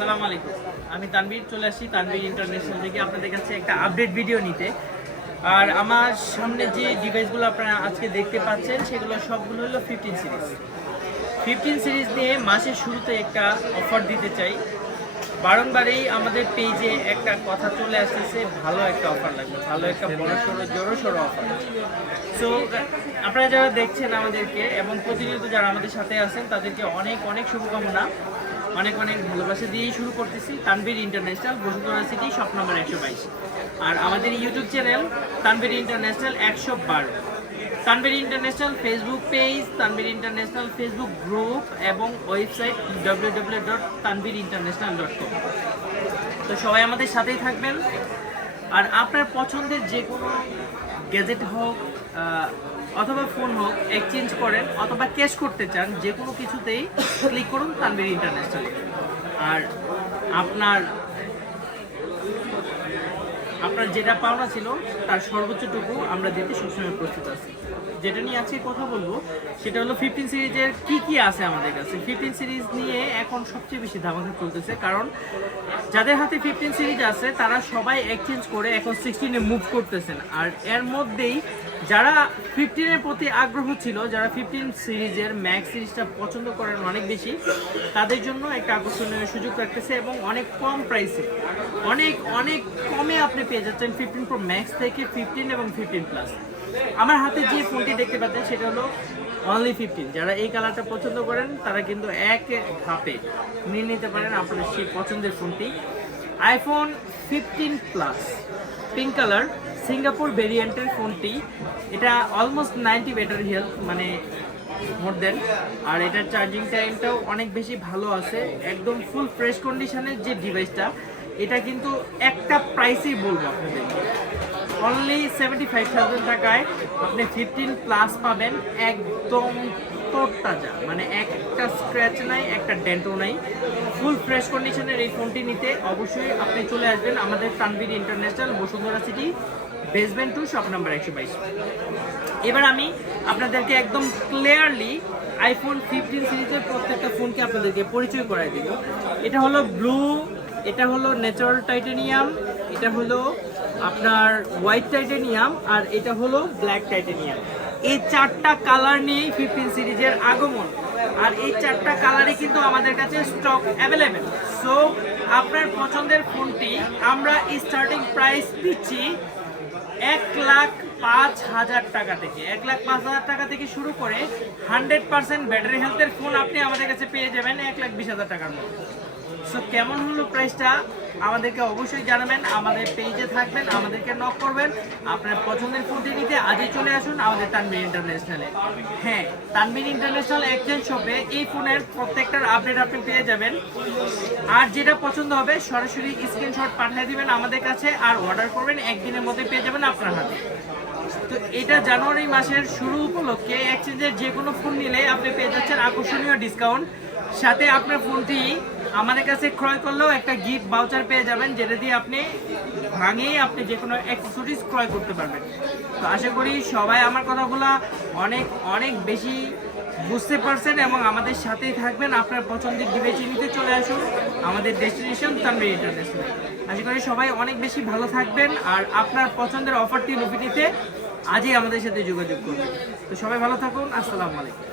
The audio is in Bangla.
আসসালামু আলাইকুম। আমি তানভীর চলে আসছি তানভীর ইন্টারন্যাশনাল থেকে আপনাদের কাছে একটা আপডেট ভিডিও নিতে। আর আমার সামনে যে ডিভাইসগুলো আপনারা আজকে দেখতে পাচ্ছেন সেগুলো সবগুলো হলো 15 সিরিজ। 15 সিরিজ নিয়ে মাসের শুরুতে একটা অফার দিতে চাই। বারংবারই আমাদের পেজে একটা কথা চলে আসতেছে, ভালো একটা অফার লাগবে, ভালো একটা বড়সড় জোরসড় অফার। সো আপনারা যারা দেখছেন আমাদেরকে এবং প্রতিনিয়ত যারা আমাদের সাথে আছেন তাদেরকে অনেক অনেক শুভকামনা, অনেক অনেক ভালোবাসা দিয়েই শুরু করতেছি। Tanvir international, Bashundhara city, shop number 122। আর আমাদের YouTube channel Tanvir international 112। Tanvir international Facebook page, Tanvir international Facebook group এবং ওয়েবসাইট www.tanvirinternational.com। তো সবাই আমাদের সাথেই থাকবেন। আর আপনার পছন্দের যে কোনো গ্যাজেট হোক অথবা ফোন হোক, এক্সচেঞ্জ করেন অথবা ক্যাশ করতে চান, যে কোনো কিছুতেই ক্লিক করুন তানভীর ইন্টারন্যাশনালে। আর আপনার যেটা পাওনা ছিল তার সর্বোচ্চটুকু আমরা দিতে সবসময় প্রস্তুত আছি। যেটা নিয়ে আজকে কথা বলবো সেটা হলো 15 সিরিজের কি আছে আমাদের কাছে। 15 সিরিজ নিয়ে এখন সবচেয়ে বেশি ধামাকা চলতেছে, কারণ যাদের হাতে 15 সিরিজ আছে তারা সবাই এক্সচেঞ্জ করে এখন 16-এ মুভ করতেছেন। আর এর মধ্যেই যারা 15-এর প্রতি আগ্রহ ছিল, যারা 15 সিরিজের ম্যাক্স সিরিজটা পছন্দ করেন অনেক বেশি, তাদের জন্য একটা আকর্ষণীয় সুযোগ রাখতেছে এবং অনেক কম প্রাইসে, অনেক অনেক কমে আপনি পেয়ে যাচ্ছেন 15 প্রো ম্যাক্স থেকে 15 এবং 15 প্লাস। আমার হাতে যে ফোনটি দেখতে পাচ্ছেন সেটা হলো অনলি 15। যারা এই কালারটা পছন্দ করেন তারা কিন্তু এক ধাপে নিয়ে নিতে পারেন আপনাদের সেই পছন্দের ফোনটি। IPhone 15 plus pink colour Singapore ভেরিয়েন্টের ফোনটি। এটা অলমোস্ট 90 ব্যাটারি হেলথ, মানে মোর দেন। আর এটার চার্জিং টাইমটাও অনেক বেশি ভালো আছে, একদম ফুল ফ্রেশ কন্ডিশনের যে ডিভাইসটা। এটা কিন্তু একটা প্রাইসেই বলবো আপনাদের, অনলি 75,000 টাকায় আপনি 15 প্লাস পাবেন, একদম তরতাজা, মানে একটা স্ক্র্যাচ নাই, একটা ডেন্টও নাই, ফুল ফ্রেশ কন্ডিশনের এই ফোনটি নিতে অবশ্যই আপনি চলে আসবেন আমাদের Tanvir international, Bashundhara city, basement 2, shop number 122। এবার আমি আপনাদেরকে একদম ক্লিয়ারলি আইফোন 15 সিরিজের প্রত্যেকটা ফোনকে আপনাদেরকে পরিচয় করাই দিব। এটা হলো ব্লু, এটা হলো ন্যাচারাল টাইটানিয়াম, এটা হলো আপনার হোয়াইট টাইটানিয়াম, আর এটা হলো ব্ল্যাক টাইটানিয়াম। এই চারটা কালার নিয়েই 15 সিরিজের আগমন। আর এই চারটা কালারই কিন্তু আমাদের কাছে স্টক অ্যাভেলেবেল। সো আপনার পছন্দের ফোনটি আমরা স্টার্টিং প্রাইস দিচ্ছি 1,05,000 টাকা থেকে। 1,05,000 টাকা থেকে শুরু করে 100% ব্যাটারি হেলথের ফোন আপনি আমাদের কাছে পেয়ে যাবেন 1,20,000 টাকার মধ্যে। সো কেমন হলো প্রাইসটা আমাদেরকে অবশ্যই জানাবেন, আমাদের পেজে থাকবেন, আমাদেরকে নক করবেন। আপনার পছন্দের ফোনটি নিতে আজই চলে আসুন আমাদের তানভীর ইন্টারন্যাশনালে। হ্যাঁ, তানভীর ইন্টারন্যাশনাল এক্সচেঞ্জ শপে এই ফোনের প্রত্যেকটার আপডেট আপনি পেয়ে যাবেন। আর যেটা পছন্দ হবে সরাসরি স্ক্রিনশট পাঠিয়ে দিবেন আমাদের কাছে, আর অর্ডার করবেন, একদিনের মধ্যে পেয়ে যাবেন আপনার হাতে। তো এটা জানুয়ারি মাসের শুরু উপলক্ষে এক্সচেঞ্জের যে কোনো ফোন নিলে আপনি পেয়ে যাচ্ছেন আকর্ষণীয় ডিসকাউন্ট, সাথে আপনার ফোনটি আমাদের কাছে ক্রয় করলেও একটা গিফট ভাউচার পেয়ে যাবেন, যেটা দিয়ে আপনি ভাঙিয়ে আপনি যে কোনো অ্যাক্সেসরিজ ক্রয় করতে পারবেন। তো আশা করি সবাই আমার কথাগুলো অনেক অনেক বেশি বুঝতে পারছেন এবং আমাদের সাথেই থাকবেন। আপনার পছন্দের ডিভাইস নিতে চলে আসুন আমাদের ডেস্টিনেশন তানভীর ইন্টারন্যাশনাল। আশা করি সবাই অনেক বেশি ভালো থাকবেন আর আপনার পছন্দের অফারটি লুফে নিতে আজই আমাদের সাথে যোগাযোগ করবেন। তো সবাই ভালো থাকুন, আসসালামু আলাইকুম।